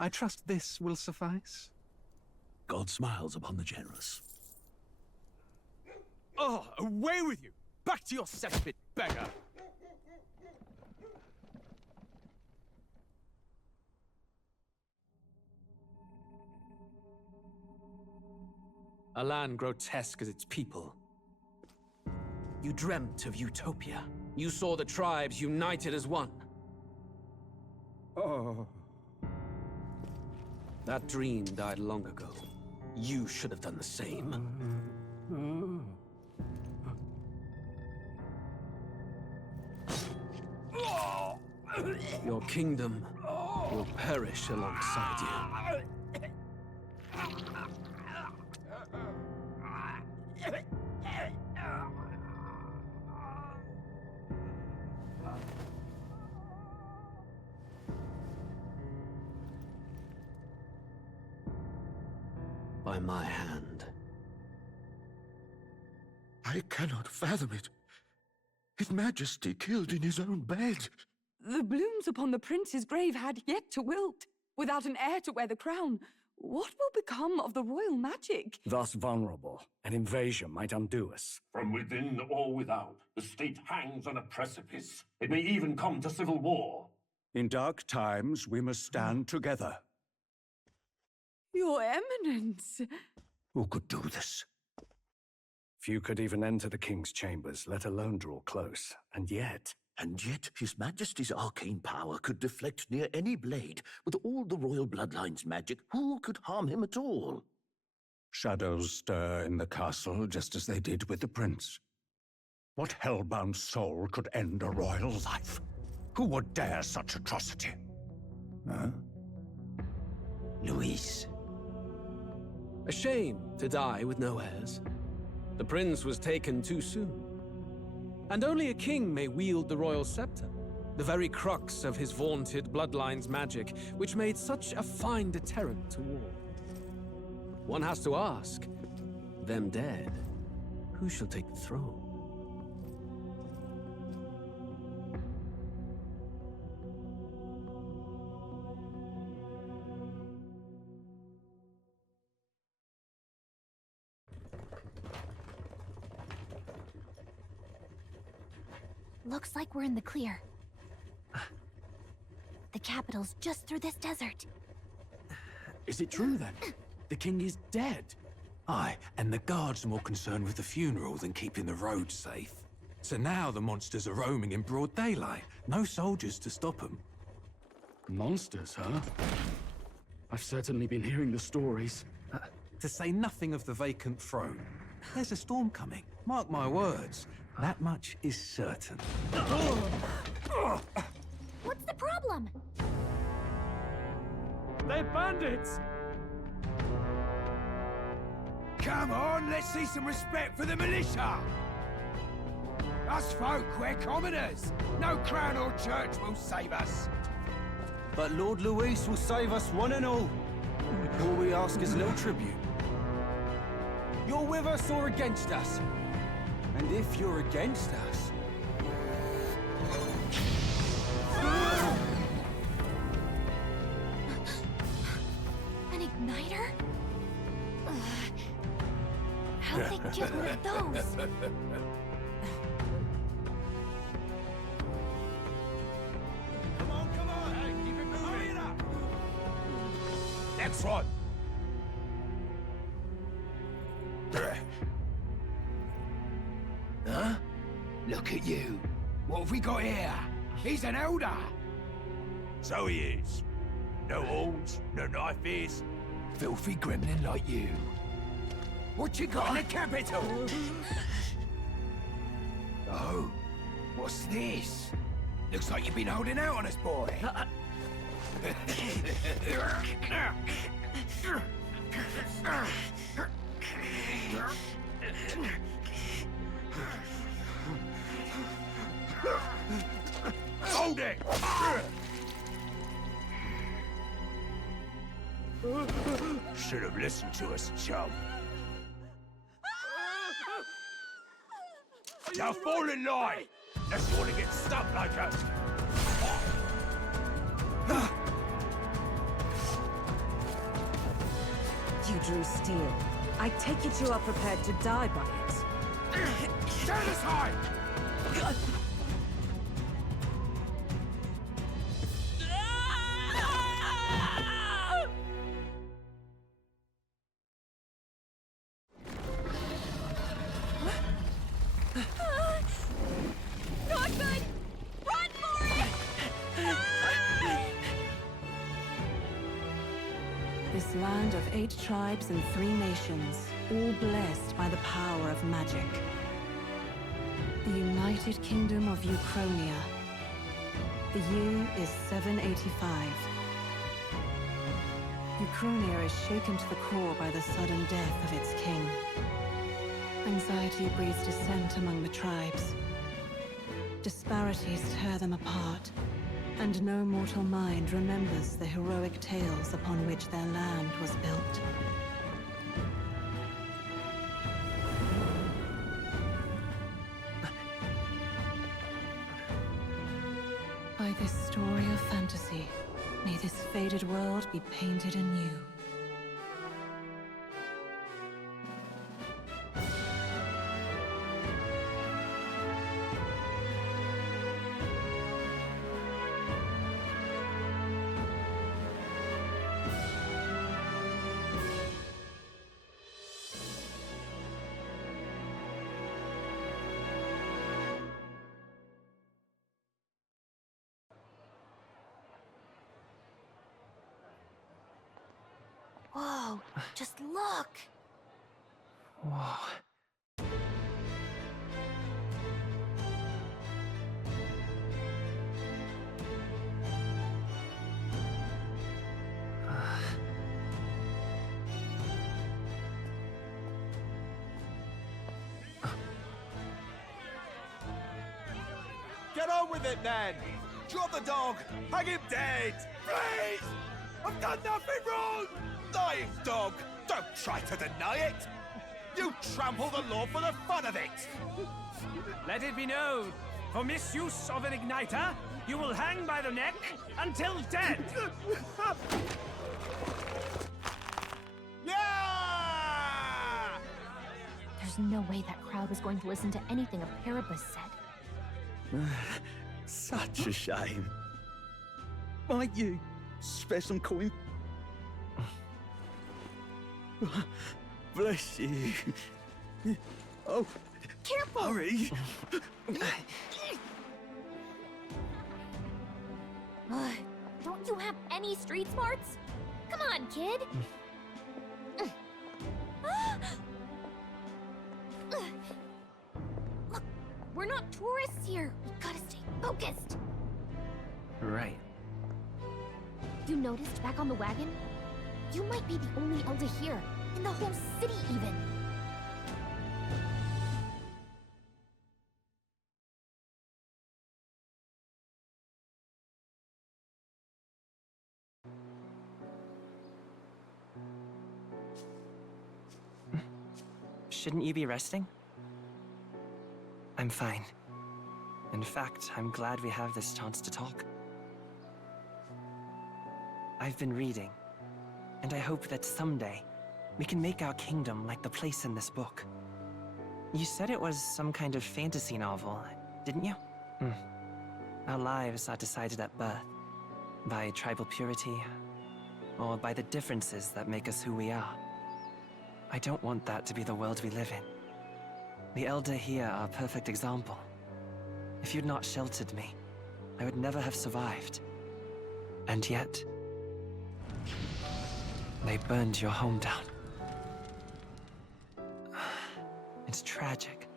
I trust this will suffice. God smiles upon the generous. Oh, away with you! Back to your cesspit, beggar! A land grotesque as its people. You dreamt of utopia. You saw the tribes united as one. Oh. That dream died long ago. You should have done the same. Your kingdom will perish alongside you. By my hand. I cannot fathom it. His Majesty killed in his own bed. The blooms upon the prince's grave had yet to wilt. Without an heir to wear the crown, what will become of the royal magic? Thus vulnerable, an invasion might undo us. From within or without, the state hangs on a precipice. It may even come to civil war. In dark times, we must stand together. Your Eminence! Who could do this? Few could even enter the king's chambers, let alone draw close. And yet His Majesty's arcane power could deflect near any blade. With all the royal bloodline's magic, who could harm him at all? shadows stir in the castle just as they did with the prince. What hellbound soul could end a royal life? Who would dare such atrocity? Huh? Luis. A shame to die with no heirs. The prince was taken too soon. And only a king may wield the royal scepter, the very crux of his vaunted bloodline's magic, which made such a fine deterrent to war. One has to ask, them dead, who shall take the throne? Looks like we're in the clear. The capital's just through this desert. Is it true, then? The king is dead? Aye, and the guards are more concerned with the funeral than keeping the roads safe. So now the monsters are roaming in broad daylight. No soldiers to stop them. Monsters, huh? I've certainly been hearing the stories. To say nothing of the vacant throne. There's a storm coming, mark my words. That much is certain. What's the problem? They're bandits! Come on, let's see some respect for the militia! Us folk, we're commoners. No crown or church will save us. But Lord Luis will save us one and all. All we ask is a little tribute. You're with us or against us? And if you're against us... An igniter? How'd they get one of those? Come on, hey, keep it moving. Hurry it up! Next one! Huh? Look at you. What have we got here? He's an elder. So he is. No horns, no knife ears. Filthy gremlin like you. What you got in the capital? Oh, what's this? Looks like you've been holding out on us, boy. Hold it! Should have listened to us, chum. Now fall in line! Unless you want to get stuck like us. drew steel. I take it you are prepared to die by it. Stand aside! Not good! Run for it! This land of 8 tribes and 3 nations, all blessed by the power of magic. The United Kingdom of Euchronia. The year is 785. Euchronia is shaken to the core by the sudden death of its king. Anxiety breeds dissent among the tribes. Disparities tear them apart, and no mortal mind remembers the heroic tales upon which their land was built. By this story of fantasy, may this faded world be painted anew. Whoa, just look! Whoa. Get on with it, then! Drop the dog! Hang him dead! Please! I've done nothing wrong! Lying dog! Don't try to deny it! You trample the law for the fun of it! Let it be known, for misuse of an igniter, you will hang by the neck until dead! Yeah! There's no way that crowd was going to listen to anything a Paribus said. Such a shame. Might you spare some coin? Bless you. Oh, careful! Hurry! Don't you have any street smarts? Come on, kid! Look, we're not tourists here. We gotta stay focused. Right. You noticed back on the wagon? You might be the only elder here, in the whole city even. Shouldn't you be resting? I'm fine. In fact, I'm glad we have this chance to talk. I've been reading, and I hope that someday we can make our kingdom like the place in this book. You said it was some kind of fantasy novel, didn't you? Our lives are decided at birth, by tribal purity, or by the differences that make us who we are. I don't want that to be the world we live in. The Elder here are a perfect example. If you'd not sheltered me, I would never have survived. And yet, they burned your home down. It's tragic,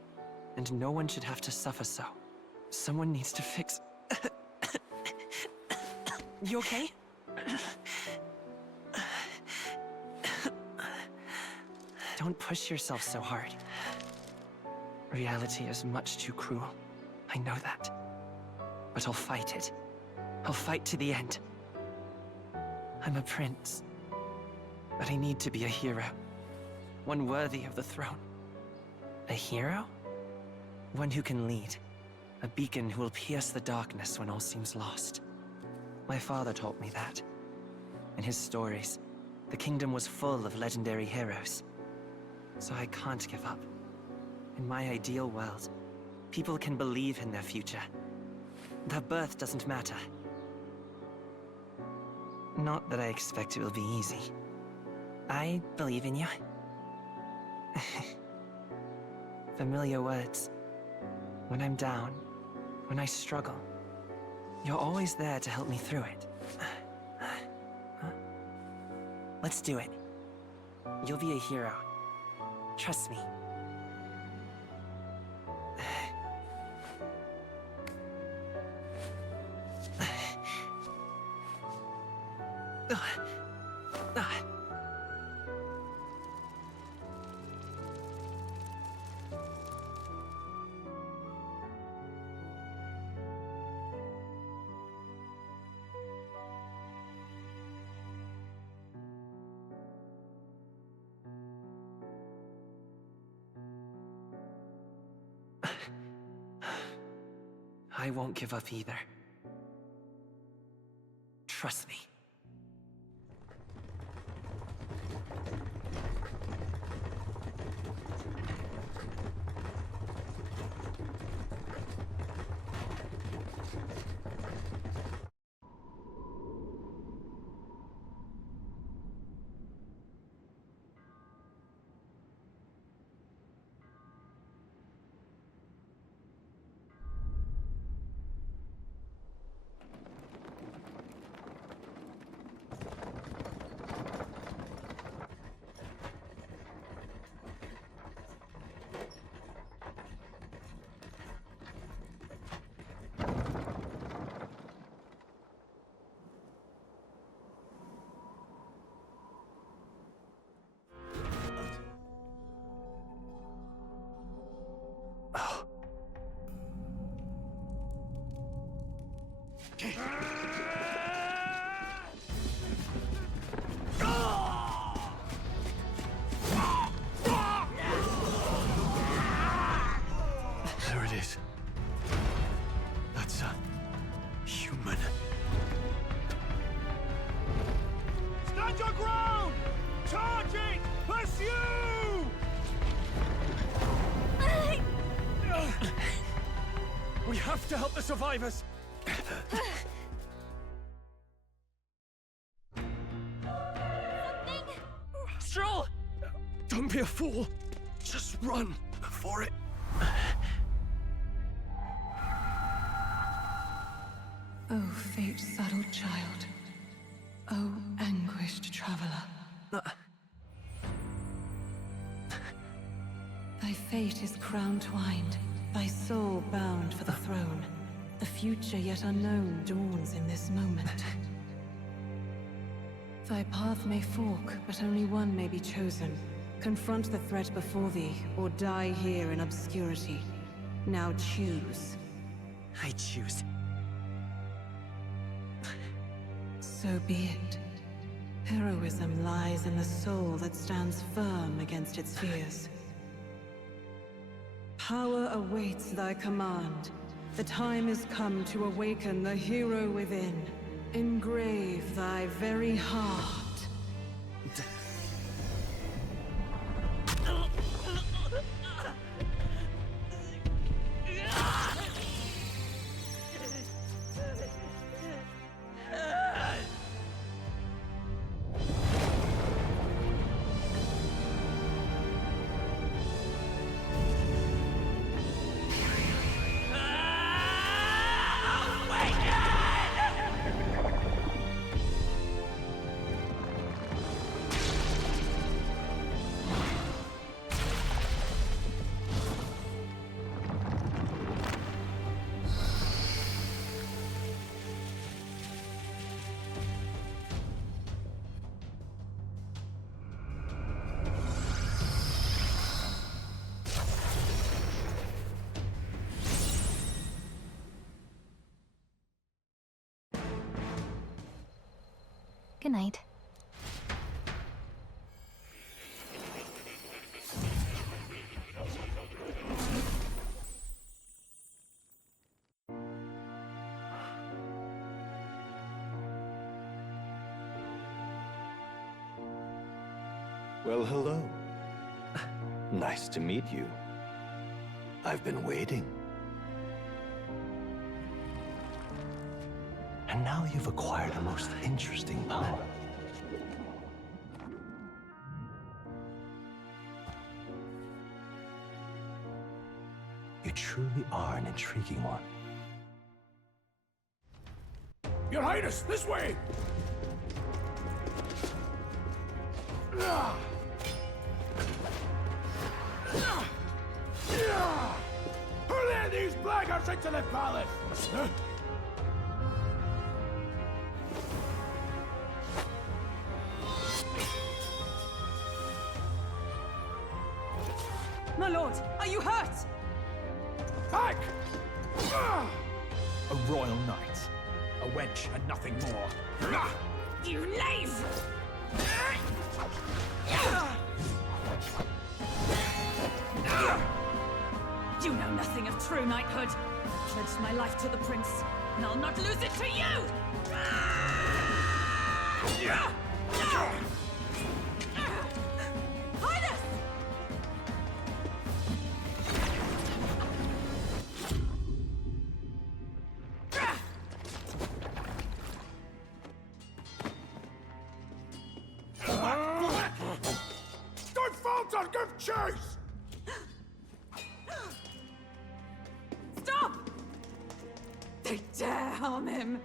and no one should have to suffer so. Someone needs to fix... You okay? Don't push yourself so hard. Reality is much too cruel. I know that. But I'll fight it. I'll fight to the end. I'm a prince. But I need to be a hero. One worthy of the throne. A hero? One who can lead. A beacon who will pierce the darkness when all seems lost. My father taught me that. In his stories, The kingdom was full of legendary heroes. So I can't give up. In my ideal world, people can believe in their future. Their birth doesn't matter. Not that I expect it will be easy. I believe in you. Familiar words. When I'm down, when I struggle, you're always there to help me through it. Let's do it. You'll be a hero. Trust me. I won't give up either. Trust me. There it is. That's a human. Stand your ground! Charging! Pursue! We have to help the survivors! Stroll! Don't be a fool! Just run before it... Oh, fate-saddled child. Oh, anguished traveler. Thy fate is crown-twined, thy soul bound for the throne. The future yet unknown dawns in this moment. Thy path may fork, but only one may be chosen. Confront the threat before thee, or die here in obscurity. Now choose. I choose. So be it. Heroism lies in the soul that stands firm against its fears. Power awaits thy command. The time is come to awaken the hero within. Engrave thy very heart. Good night. Well, hello. Nice to meet you. I've been waiting. And now you've acquired a most interesting power. You truly are an intriguing one. Your Highness, this way! Hurl these blackguards into the palace! My lord, are you hurt? Back! A royal knight. A wench and nothing more. You knave! You know nothing of true knighthood. I pledged my life to the prince, and I'll not lose it to you! Highness! Don't falter! Give chase! Stop! They dare harm him!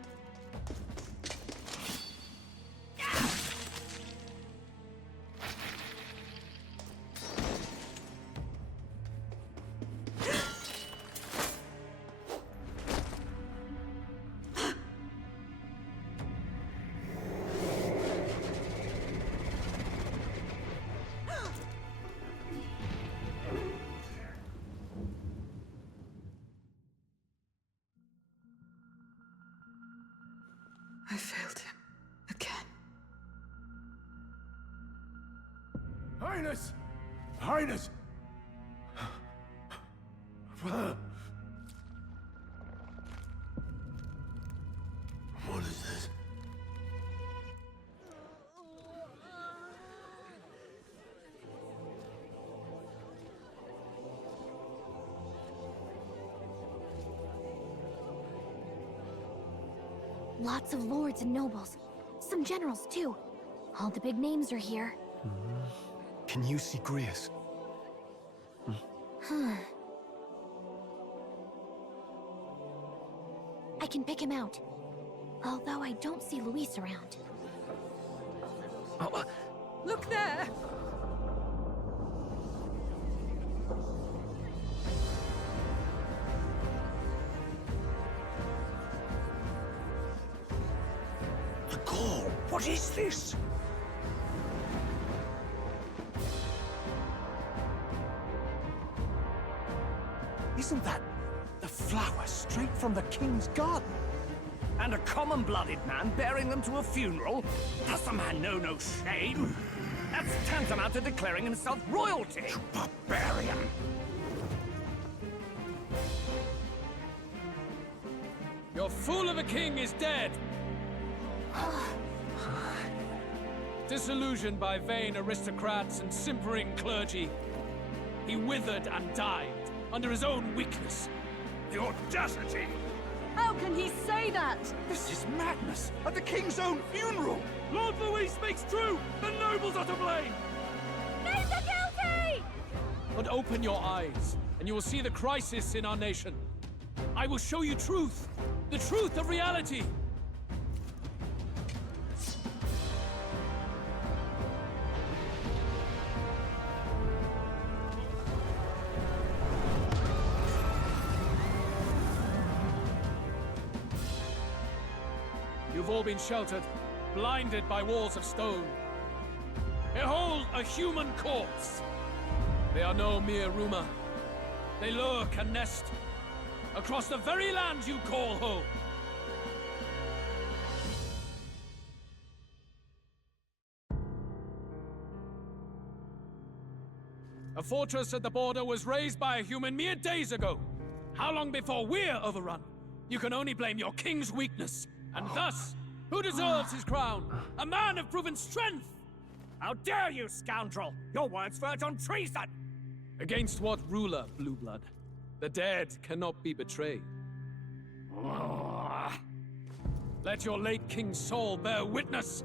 I failed him. Again. Highness! Highness! What is this? Lots of lords and nobles. Some generals, too. All the big names are here. Can you see Grius? I can pick him out. Although I don't see Luis around. Look there! The call! What is this? Isn't that the flowers straight from the king's garden? And a common-blooded man bearing them to a funeral? Does the man know no shame? That's tantamount to declaring himself royalty! You barbarian! Your fool of a king is dead! Disillusioned by vain aristocrats and simpering clergy, he withered and died under his own weakness. The audacity! How can he say that? This is madness! At the king's own funeral! Lord Louis speaks true! The nobles are to blame! Name the guilty! But open your eyes, and you will see the crisis in our nation. I will show you truth, the truth of reality. You've all been sheltered, blinded by walls of stone. Behold a human corpse! They are no mere rumor. They lurk and nest across the very land you call home. A fortress at the border was raised by a human mere days ago. How long before we're overrun? You can only blame your king's weakness. And thus, who deserves his crown? A man of proven strength! How dare you, scoundrel! Your words verge on treason! Against what ruler, Blueblood? The dead cannot be betrayed. Let your late King Saul bear witness.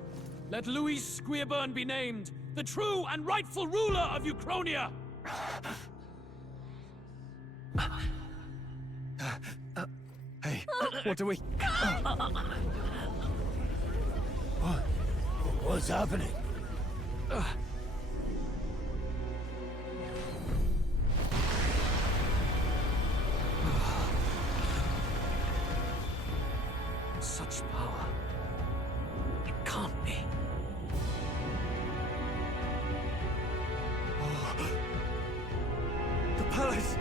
Let Louis Squeerburn be named the true and rightful ruler of Euchronia. Hey, what do we... What's happening? Such power. It can't be. The palace!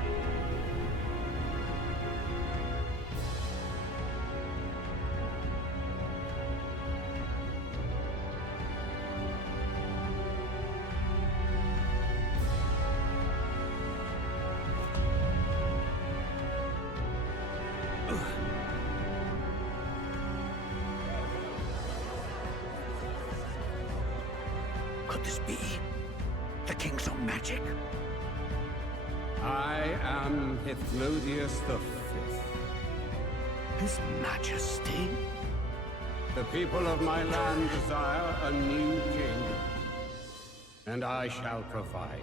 Could this be the king's own magic? I am Hythnodius V. His Majesty? The people of my land desire a new king, and I shall provide.